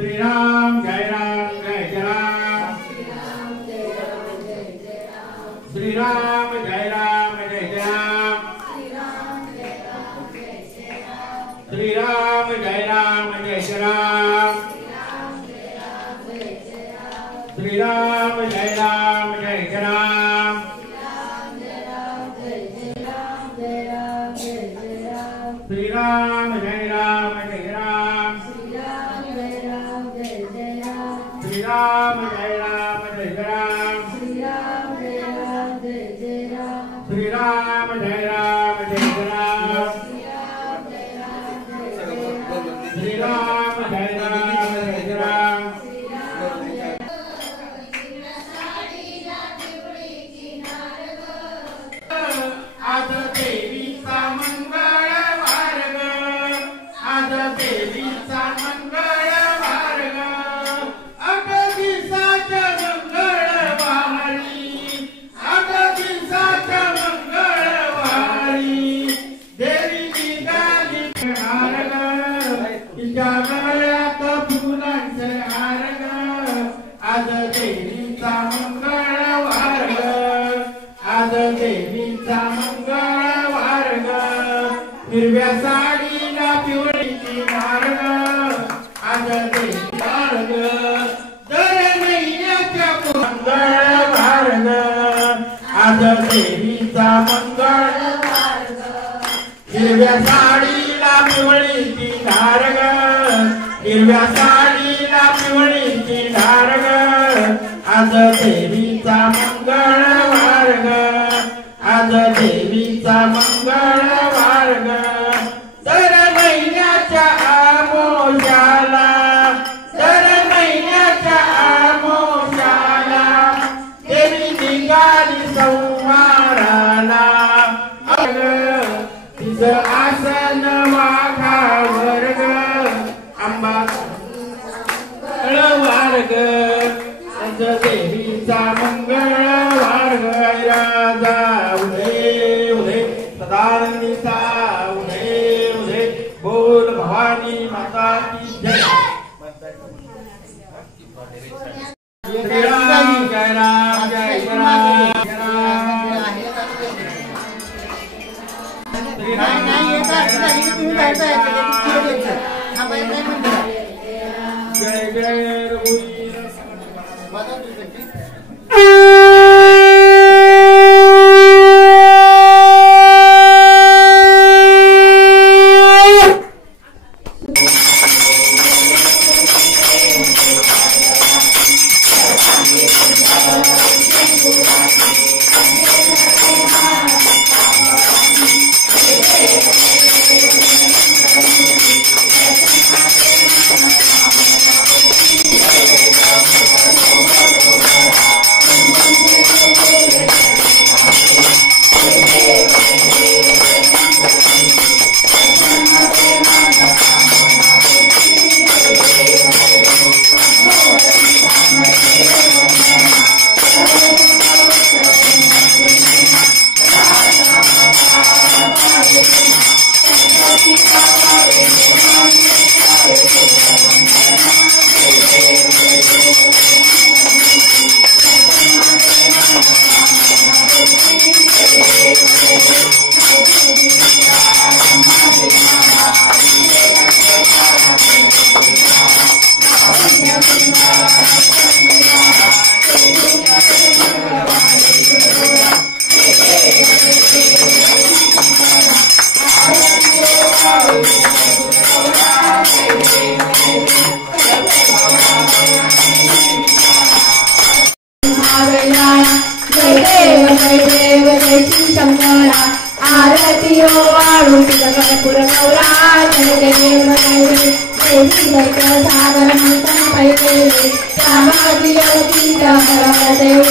श्री राम जय राम श्री राम जय राम जय श्रीराम जय राम जय श्रीराम श्रीराम जय राम जय श्रीराम श्रीराम जय राम जय राम श्रीराम जय राम जय राम श्रीराम जय राम जय राम श्रीराम जय राम जय राम श्रीराम जय राम जय राम श्रीराम जय राम जय राम आज देवीचा मंगळवार ग आज देवीचा मंगळवार ग अग दिवसाच्या मंगळवारी अग दिवसाच्या मंगळवारी देवी निघाली हार ग तिच्या गळ्यात फुलांचे हार ग आज देवीचा मंगळवार ग आज देवीचा मंगळवार ग हिरव्या साडीला पिवळीची नार ग आज देवीवार ग दर महिन्याच्या मंगळवार ग आज देवीचा मंगळवार ग हिरव्या साडीला पिवळीची नार ग हिरव्या साडीला पिवळीची नार ग आज देवीचा मंगळवार ग आज देवीचा मंगळवार ग दर महिन्याच्या आमोशाला दर महिन्याच्या आमोशाला देवी निघाली संवाराला अग तिचं आसन वाघावर ग आंबा मंगळवार ग आज देवीचा मंगळवार ग राजा उदे उदे सदानंदीचा उदे उदे बोल भवानी माता की जय श्रीराम जय राम जय श्रीराम जय जय आरती वाळून कर्पूर गौरा जय देव जय देव सागर मंथन पहिले समाधी देव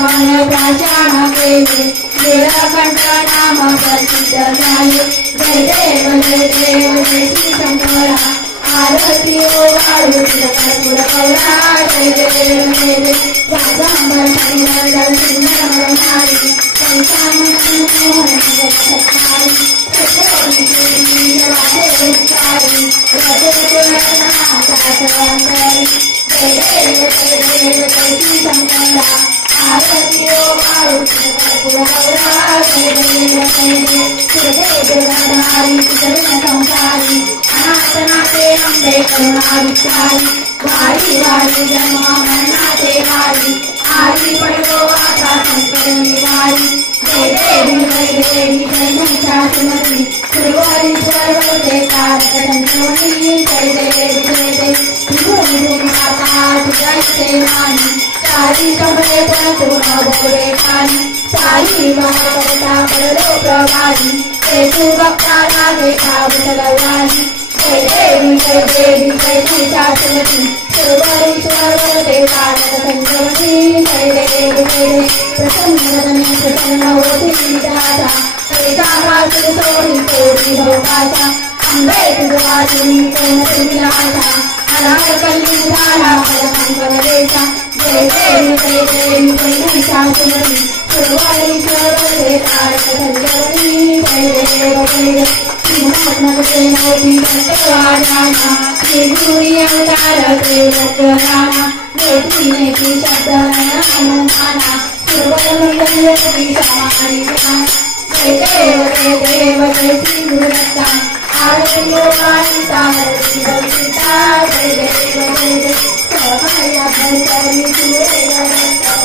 पाण्या प्राशान केले नीलकंठ नाम प्रसिद्ध झाले जय देव जय श्री शंकरा आरती वाळून कर्पूर गौरा जय देव जय देव राजांबर संगल सुंदर नारी आरती जगदाधारी चरण संसारी अनाथ नाथे अम्बे करुणा विचारी वारी वारी जन्मा मरणाचे वारी आरी पडो आता संकट निवारी जय देवी जय देवी जय महिषासुमती श्रीवारीश्वर वरदे कारक संजीवनी जय देवी जय देवी त्रिभुवन माता जय सेनानी सारी सबले तुना बोले कानी सारी महाकवता पड़ो प्रभारी तू भक्ताना देखा कल्याणी जय देवी जय महिषासुमती श्रीवारीश्वर वरदे कारक संजीवनी जय देवी जय देवी प्रसन्न प्रसन्न होती दादा सोनी कोटी भोगाचा अम्बे तुझवाचुनी कोण तुझ्याचा अनाथ कल्लीधारा फलसंपदेचा जय देवी जय देवी जय महिषासुमती श्रीवारीश्वर वरदे कारक संजीवनी जय देवी जय देवी महात्मा नवती भक्तवाजाना श्री गुरुरी अवतार देवराना नेती नेती शब्द नयना श्री समारी जय देव जय देव जय श्री गुरुदत्ता आरती माता सीता जय देव जय देव सहाया भरतरी सुरेदत्ता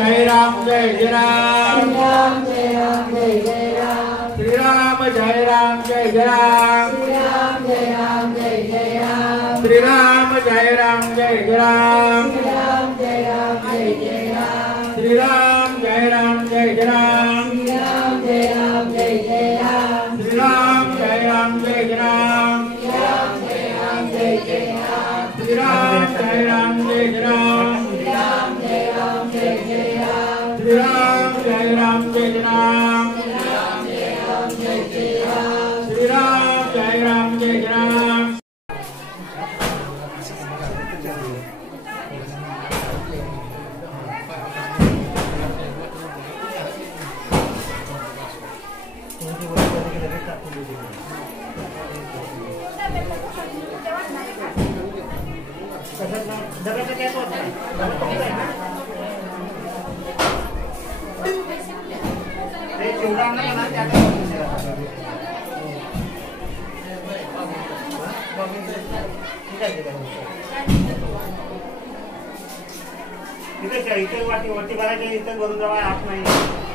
जय राम जय राम जय राम जय राम श्री राम जय राम जय राम श्री राम जय राम जय राम श्री राम जय राम जय राम श्री राम जय राम जय राम श्री राम जय राम जय राम श्री राम जय राम जय राम श्री राम जय राम जय राम श्री राम जय राम जय राम श्री राम जय राम जय राम श्री राम जय राम जय राम श्री राम जय राम जय राम इथे वाटी भरायच्या इथे भरून जावा आत नाही